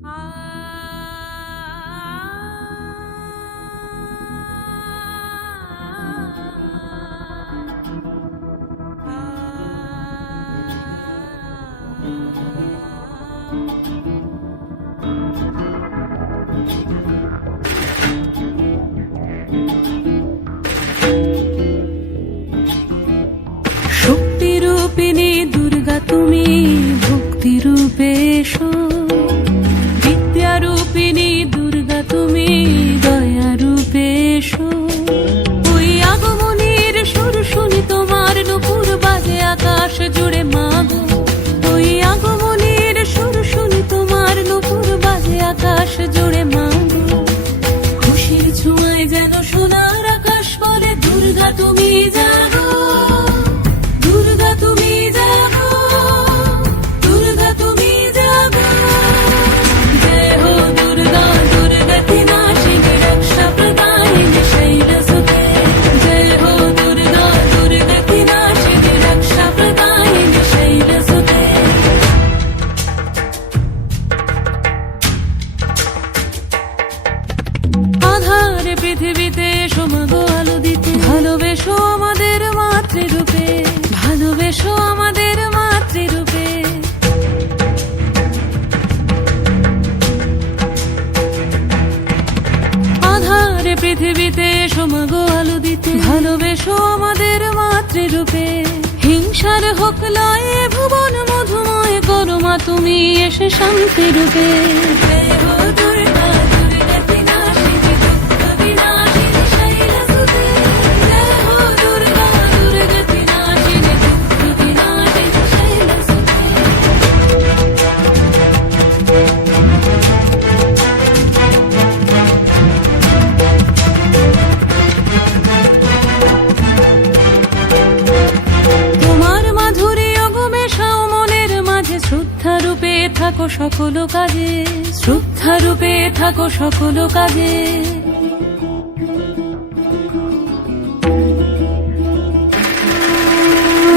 শক্তিরূপিণী দুর্গা তুমি ভক্তিরূপে এসো, বিদ্যারূপিণী দুর্গা তুমি দয়ারূপে এসো। ওই আগমনীর সুর শুনি তোমার নুপুর বাজে আকাশ জুড়ে মাগো, ওই আগমনীর সুর শুনি তোমার নুপুর বাজে আকাশ জুড়ে মাগো। খুশির ছোঁয়ায় যেন সোনার আকাশ বলে দুর্গা তুমি জাগো, দুর্গা তুমি জাগো, দুর্গা তুমি জাগো। জয় হো দুর্গা দুর্গতি নাশিনী রক্ষা প্রদায়িনী শৈলসুতে, জয় হো দুর্গা দুর্গতি নাশিনী রক্ষা প্রদায়িনী শৈলসুতে। আধারে পৃথিবীতে এসো মাগো আলো দিতে, ভালোবেসো আমাদের মাতৃরূপে, ভালোবেসো আমাদের মাতৃরূপে। আধারে পৃথিবীতে এসো মাগো আলো দিতে, ভালোবেসো আমাদের মাতৃরূপে। হিংসার হোক লয়ে ভুবন মধুময় করো মা তুমি এসে শান্তিরূপে। জয় হো দুর্গা দুর্গতি নাশিনী দুঃখ বিনাশিনী শৈলসুতে, জয় হো দুর্গা দুর্গতি নাশিনী দুঃখ বিনাশিনী শৈলসুতে। তোমার মাধুরী অগমেশাও মনের মাঝে, শ্রদ্ধা রূপে থাকো সকল কাজে, শ্রদ্ধা রূপে থাকো সকল কাজে।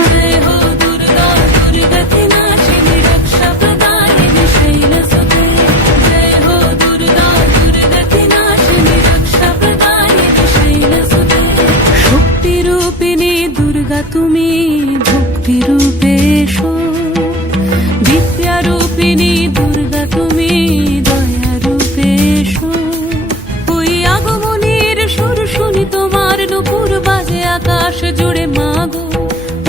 জয় হো দুর্গা দুর্গতি নাশিনী রক্ষা প্রদায়িনী শৈলসুতে, জয় হো দুর্গা দুর্গতি নাশিনী রক্ষা প্রদায়িনী শৈলসুতে। শক্তিরূপিণী দুর্গা তুমি ভক্তিরূপে এসো, বিদ্যারূপিণী দুর্গা তুমি দয়ারূপে এসো। ওই আগমনীর সুর শুনি তোমার নুপুর বাজে আকাশ জুড়ে মাগো,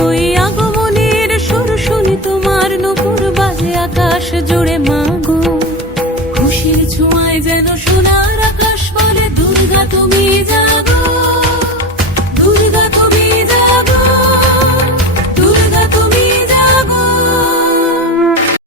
ওই আগমনীর সুর শুনি তোমার নুপুর বাজে আকাশ জুড়ে মাগো।